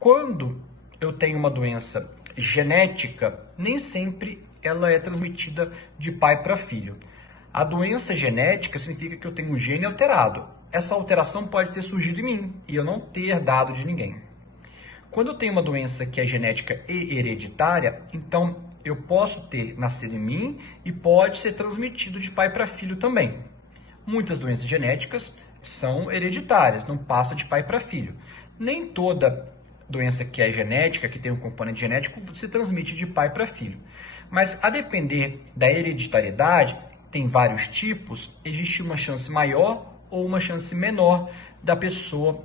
Quando eu tenho uma doença genética, nem sempre ela é transmitida de pai para filho. A doença genética significa que eu tenho um gene alterado. Essa alteração pode ter surgido em mim e eu não ter herdado de ninguém. Quando eu tenho uma doença que é genética e hereditária, então eu posso ter nascido em mim e pode ser transmitido de pai para filho também. Muitas doenças genéticas são hereditárias, não passa de pai para filho. Nem toda doença que é genética, que tem um componente genético, se transmite de pai para filho. Mas a depender da hereditariedade, tem vários tipos, existe uma chance maior ou uma chance menor da pessoa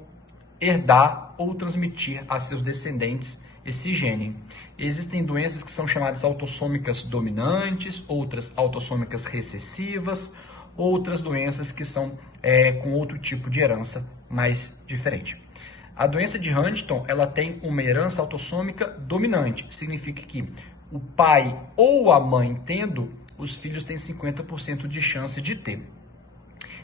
herdar ou transmitir a seus descendentes esse gene. Existem doenças que são chamadas autossômicas dominantes, outras autossômicas recessivas, outras doenças que são com outro tipo de herança mais diferente. A doença de Huntington, ela tem uma herança autossômica dominante, significa que o pai ou a mãe tendo, os filhos têm 50% de chance de ter.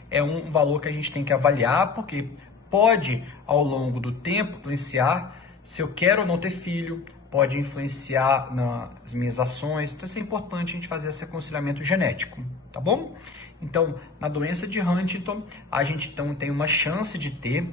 É um valor que a gente tem que avaliar, porque pode, ao longo do tempo, influenciar se eu quero ou não ter filho, pode influenciar nas minhas ações. Então, isso é importante a gente fazer esse aconselhamento genético, tá bom? Então, na doença de Huntington, a gente então tem uma chance de ter,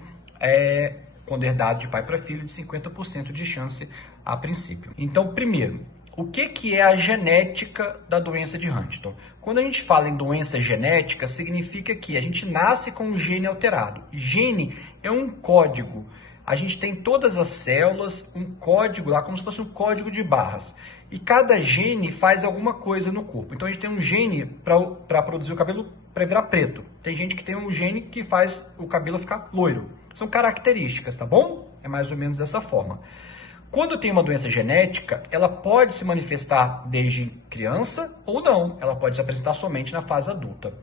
quando herdado de pai para filho, de 50% de chance a princípio. Então, primeiro, o que é a genética da doença de Huntington? Quando a gente fala em doença genética, significa que a gente nasce com um gene alterado. Gene é um código. A gente tem todas as células, um código lá, como se fosse um código de barras. E cada gene faz alguma coisa no corpo. Então a gente tem um gene para produzir o cabelo para virar preto. Tem gente que tem um gene que faz o cabelo ficar loiro. São características, tá bom? É mais ou menos dessa forma. Quando tem uma doença genética, ela pode se manifestar desde criança ou não. Ela pode se apresentar somente na fase adulta.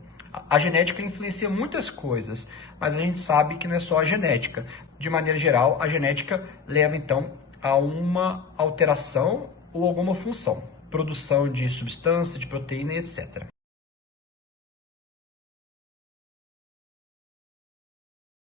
A genética influencia muitas coisas, mas a gente sabe que não é só a genética. De maneira geral, a genética leva então a uma alteração ou alguma função. Produção de substância, de proteína, etc.